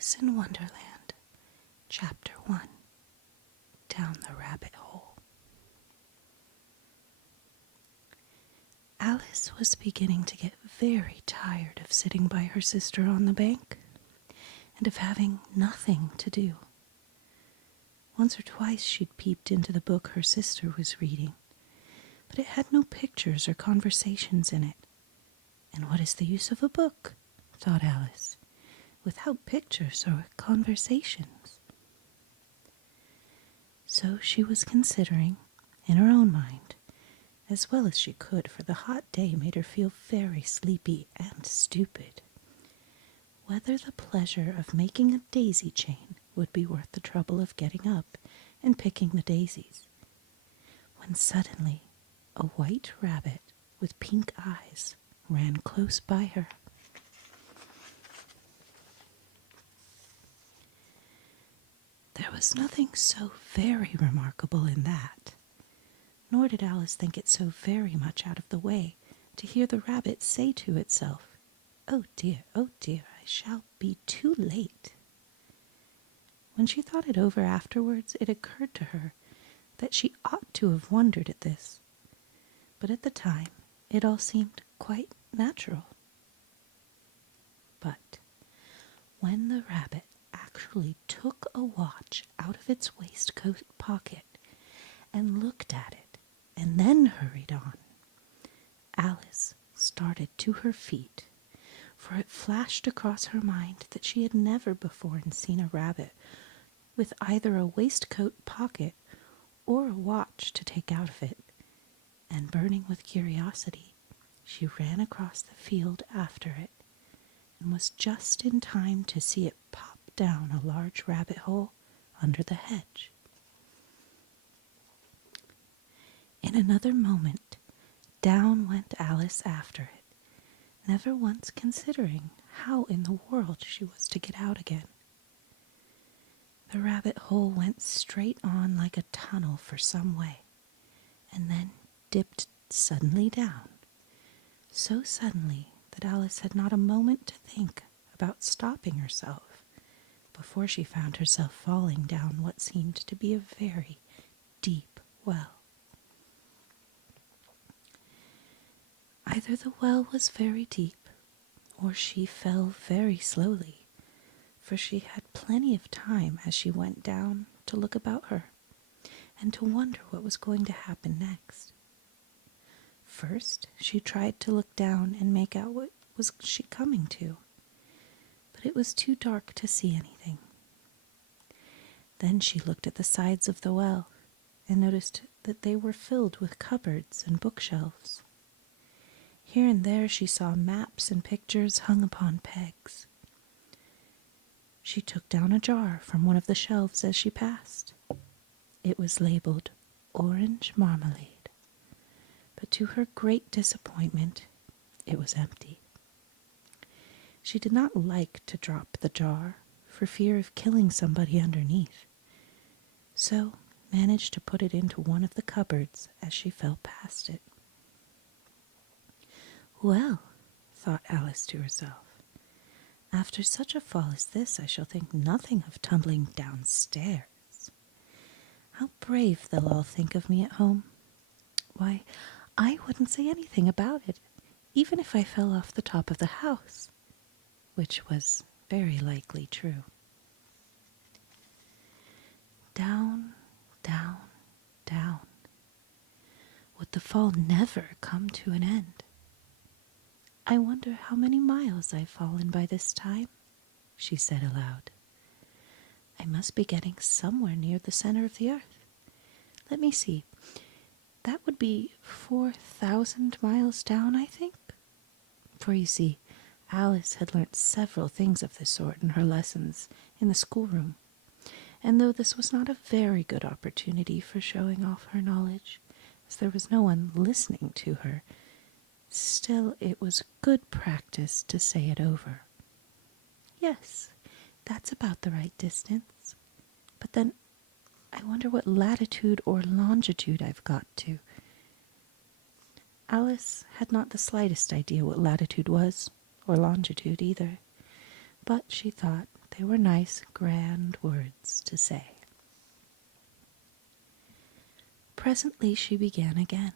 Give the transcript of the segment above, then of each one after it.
Alice in Wonderland, Chapter 1, Down the Rabbit Hole. Alice was beginning to get very tired of sitting by her sister on the bank, and of having nothing to do. Once or twice she'd peeped into the book her sister was reading, but it had no pictures or conversations in it. And what is the use of a book, thought Alice, without pictures or conversations? So she was considering, in her own mind, as well as she could, for the hot day made her feel very sleepy and stupid, whether the pleasure of making a daisy chain would be worth the trouble of getting up and picking the daisies, when suddenly a white rabbit with pink eyes ran close by her. There was nothing so very remarkable in that, nor did Alice think it so very much out of the way to hear the rabbit say to itself, oh dear, I shall be too late." When she thought it over afterwards, it occurred to her that she ought to have wondered at this, but at the time it all seemed quite natural. But when the rabbit actually took a watch out of its waistcoat pocket and looked at it and then hurried on, Alice started to her feet, for it flashed across her mind that she had never before seen a rabbit with either a waistcoat pocket or a watch to take out of it, and burning with curiosity, she ran across the field after it, and was just in time to see it pop down a large rabbit hole under the hedge. In another moment, down went Alice after it, never once considering how in the world she was to get out again. The rabbit hole went straight on like a tunnel for some way, and then dipped suddenly down, so suddenly that Alice had not a moment to think about stopping herself before she found herself falling down what seemed to be a very deep well. Either the well was very deep, or she fell very slowly, for she had plenty of time as she went down to look about her, and to wonder what was going to happen next. First, she tried to look down and make out what was she coming to, but it was too dark to see anything. Then she looked at the sides of the well, and noticed that they were filled with cupboards and bookshelves. Here and there she saw maps and pictures hung upon pegs. She took down a jar from one of the shelves as she passed. It was labeled orange marmalade, but to her great disappointment, it was empty. She did not like to drop the jar for fear of killing somebody underneath, so managed to put it into one of the cupboards as she fell past it. Well, thought Alice to herself, after such a fall as this, I shall think nothing of tumbling downstairs. How brave they'll all think of me at home. Why, I wouldn't say anything about it, even if I fell off the top of the house, which was very likely true. Down, down, down. Would the fall never come to an end? I wonder how many miles I've fallen by this time, she said aloud. I must be getting somewhere near the center of the earth. Let me see. That would be 4,000 miles down, I think. For you see, Alice had learnt several things of this sort in her lessons in the schoolroom, and though this was not a very good opportunity for showing off her knowledge, as there was no one listening to her, still it was good practice to say it over. Yes, that's about the right distance. But then, I wonder what latitude or longitude I've got to. Alice had not the slightest idea what latitude was, or longitude either, but she thought They were nice, grand words to say. Presently she began again.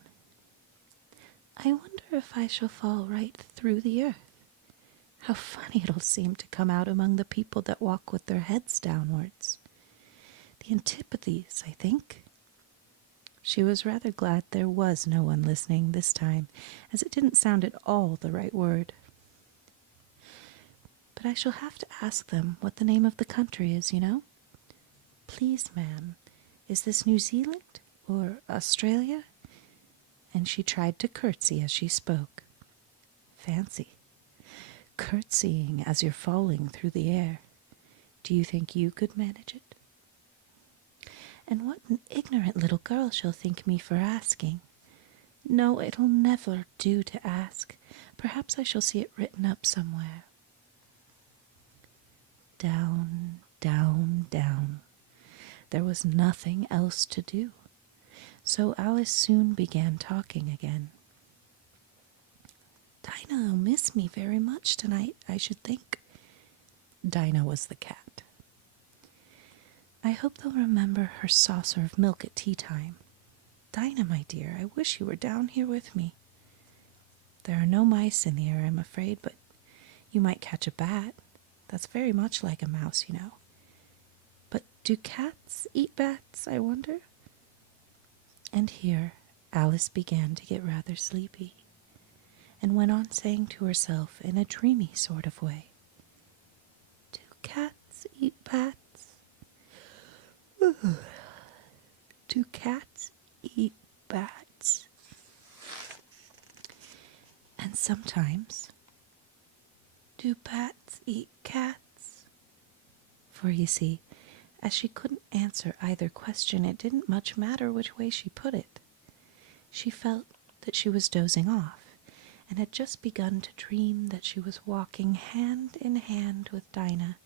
I wonder if I shall fall right through the earth. How funny it'll seem to come out among the people that walk with their heads downwards. The antipathies, I think. She was rather glad there was no one listening this time, as it didn't sound at all the right word. But I shall have to ask them what the name of the country is, you know. Please, ma'am, is this New Zealand or Australia? And she tried to curtsy as she spoke. Fancy, curtsying as you're falling through the air. Do you think you could manage it? And what an ignorant little girl she'll think me for asking. No, it'll never do to ask. Perhaps I shall see it written up somewhere. Down, down, down. There was nothing else to do. So Alice soon began talking again. Dinah'll miss me very much tonight, I should think. Dinah was the cat. I hope they'll remember her saucer of milk at tea time. Dinah, my dear, I wish you were down here with me. There are no mice in the air, I'm afraid, but you might catch a bat. That's very much like a mouse, you know. But do cats eat bats, I wonder? And here Alice began to get rather sleepy, and went on saying to herself in a dreamy sort of way, do cats eat bats? Do cats eat bats? And sometimes, do bats eat cats? For you see, as she couldn't answer either question, it didn't much matter which way she put it. She felt that she was dozing off, and had just begun to dream that she was walking hand in hand with Dinah,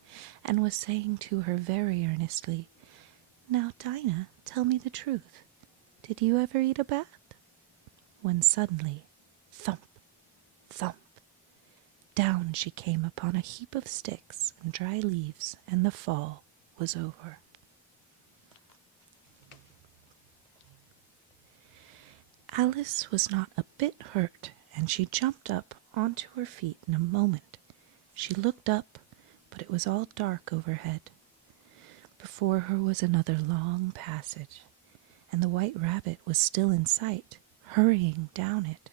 and was saying to her very earnestly, Now, Dinah, tell me the truth. Did you ever eat a bat? When suddenly, thump, thump, down she came upon a heap of sticks and dry leaves, and the fall was over. Alice was not a bit hurt, and she jumped up onto her feet in a moment. She looked up, but it was all dark overhead. Before her was another long passage, and the white rabbit was still in sight, hurrying down it.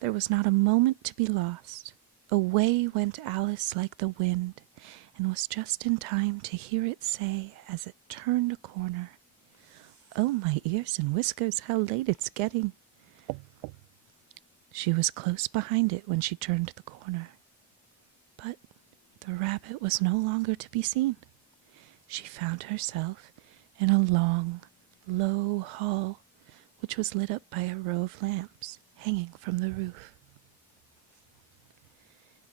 There was not a moment to be lost. Away went Alice like the wind, and was just in time to hear it say as it turned a corner, Oh, my ears and whiskers, how late it's getting. She was close behind it when she turned the corner, but the rabbit was no longer to be seen. She found herself in a long, low hall, which was lit up by a row of lamps hanging from the roof.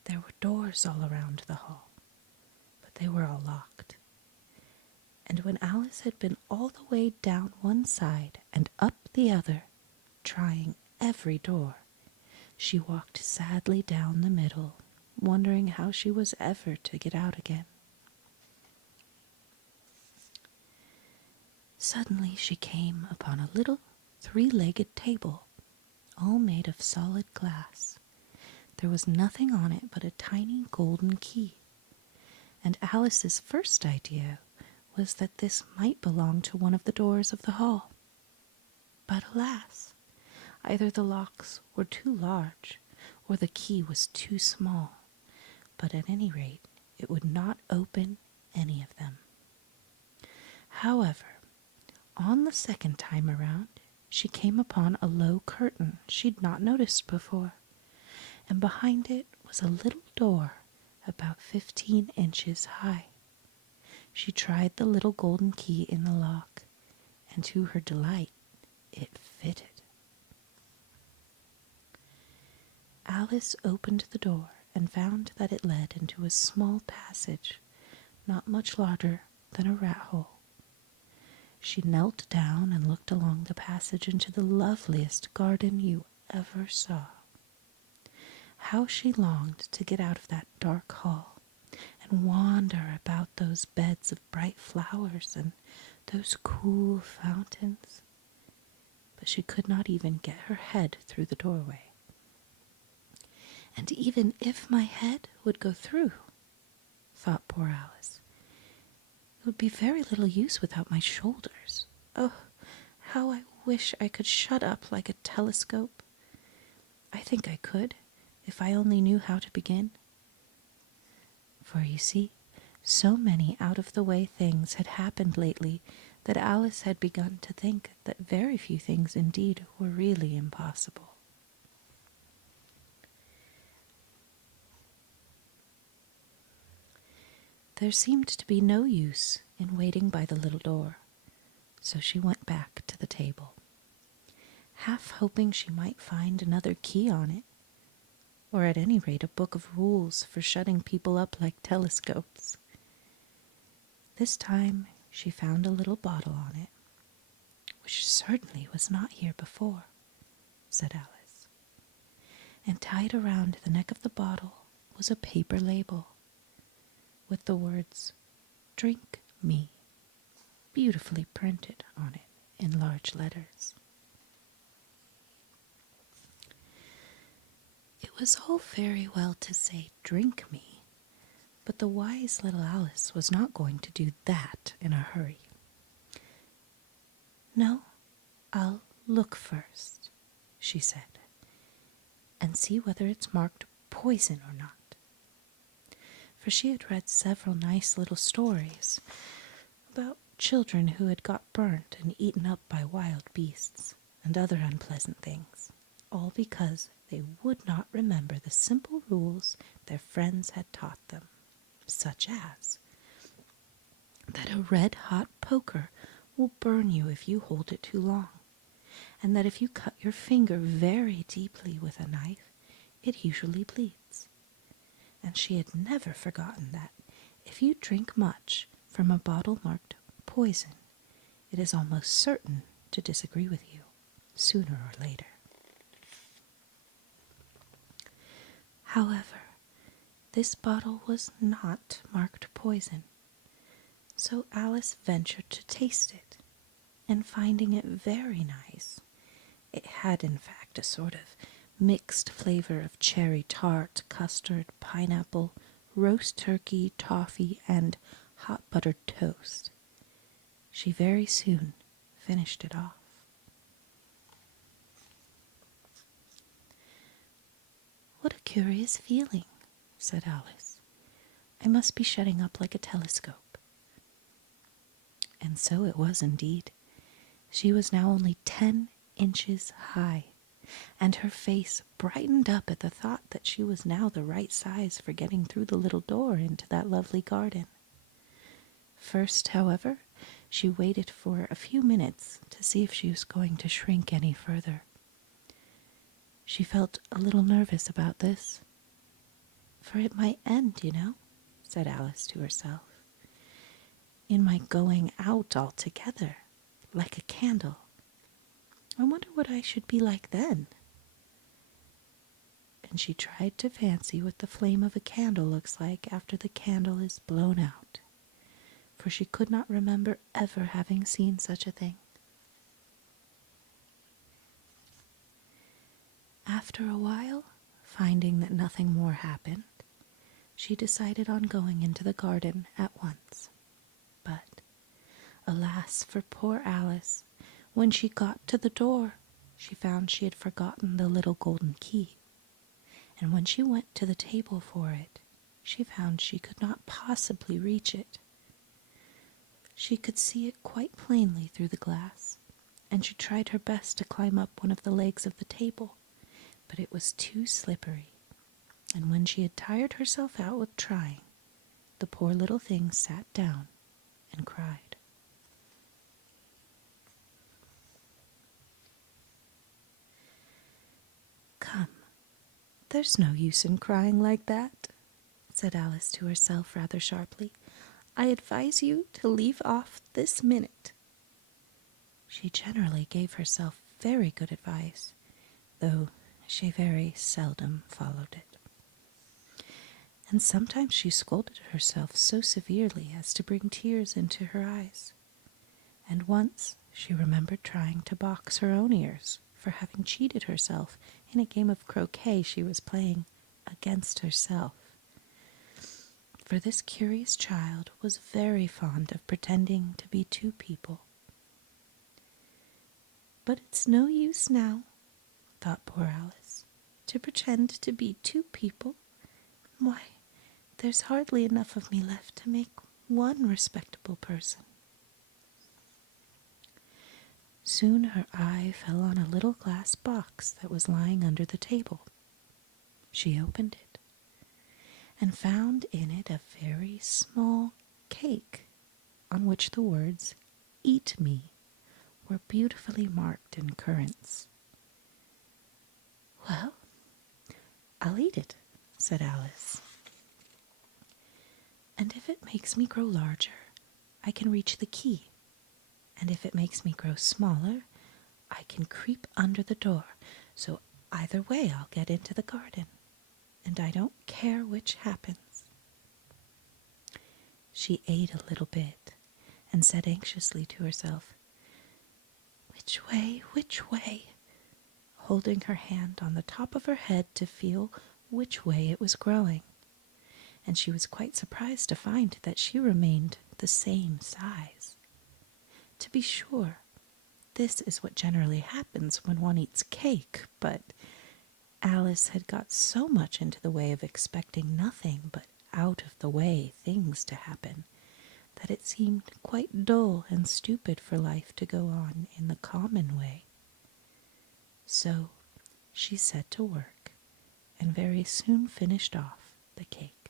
There were doors all around the hall, but they were all locked. And when Alice had been all the way down one side and up the other, trying every door, she walked sadly down the middle, wondering how she was ever to get out again. Suddenly she came upon a little three-legged table, all made of solid glass. There was nothing on it but a tiny golden key, and Alice's first idea was that this might belong to one of the doors of the hall. But alas, either the locks were too large, or the key was too small, but at any rate it would not open any of them. However, on the second time around, she came upon a low curtain she'd not noticed before, and behind it was a little door about 15 inches high. She tried the little golden key in the lock, and to her delight, it fitted. Alice opened the door and found that it led into a small passage, not much larger than a rat hole. She knelt down and looked along the passage into the loveliest garden you ever saw. How she longed to get out of that dark hall, and and wander about those beds of bright flowers and those cool fountains. But she could not even get her head through the doorway. And even if my head would go through, thought poor Alice, it would be very little use without my shoulders. Oh, how I wish I could shut up like a telescope. I think I could, if I only knew how to begin. For you see, so many out-of-the-way things had happened lately that Alice had begun to think that very few things indeed were really impossible. There seemed to be no use in waiting by the little door, so she went back to the table, half hoping she might find another key on it, or at any rate a book of rules for shutting people up like telescopes. This time she found a little bottle on it, which certainly was not here before, said Alice, and tied around the neck of the bottle was a paper label with the words, "Drink me," beautifully printed on it in large letters. It was all very well to say, "Drink me," but the wise little Alice was not going to do that in a hurry. "No, I'll look first," she said, "and see whether it's marked poison or not." For she had read several nice little stories about children who had got burnt and eaten up by wild beasts and other unpleasant things, all because they would not remember the simple rules their friends had taught them, such as that a red-hot poker will burn you if you hold it too long, and that if you cut your finger very deeply with a knife, it usually bleeds. And she had never forgotten that if you drink much from a bottle marked poison, it is almost certain to disagree with you, sooner or later. However, this bottle was not marked poison, so Alice ventured to taste it, and finding it very nice, it had in fact a sort of mixed flavor of cherry tart, custard, pineapple, roast turkey, toffee, and hot buttered toast. She very soon finished it off. "What a curious feeling," said Alice. "I must be shutting up like a telescope." And so it was indeed. She was now only 10 inches high, and her face brightened up at the thought that she was now the right size for getting through the little door into that lovely garden. First, however, she waited for a few minutes to see if she was going to shrink any further. She felt a little nervous about this, for it might end, you know, said Alice to herself, in my going out altogether, like a candle. I wonder what I should be like then. And she tried to fancy what the flame of a candle looks like after the candle is blown out, for she could not remember ever having seen such a thing. After a while, finding that nothing more happened, she decided on going into the garden at once. But, alas for poor Alice, when she got to the door, she found she had forgotten the little golden key. And when she went to the table for it, she found she could not possibly reach it. She could see it quite plainly through the glass, and she tried her best to climb up one of the legs of the table, but it was too slippery, and when she had tired herself out with trying, the poor little thing sat down and cried. "Come, there's no use in crying like that," said Alice to herself rather sharply. "I advise you to leave off this minute." She generally gave herself very good advice, though she very seldom followed it. and sometimes she scolded herself so severely as to bring tears into her eyes. And once she remembered trying to box her own ears for having cheated herself in a game of croquet she was playing against herself. For this curious child was very fond of pretending to be two people. But it's no use now, thought poor Alice, to pretend to be two people. Why, there's hardly enough of me left to make one respectable person. Soon her eye fell on a little glass box that was lying under the table. She opened it and found in it a very small cake on which the words, "Eat me," were beautifully marked in currants. "Well, I'll eat it," said Alice. "And if it makes me grow larger, I can reach the key. And if it makes me grow smaller, I can creep under the door. So either way I'll get into the garden, and I don't care which happens." She ate a little bit and said anxiously to herself, which way?" holding her hand on the top of her head to feel which way it was growing. And she was quite surprised to find that she remained the same size. To be sure, this is what generally happens when one eats cake, but Alice had got so much into the way of expecting nothing but out-of-the-way things to happen that it seemed quite dull and stupid for life to go on in the common way. So she set to work and very soon finished off the cake.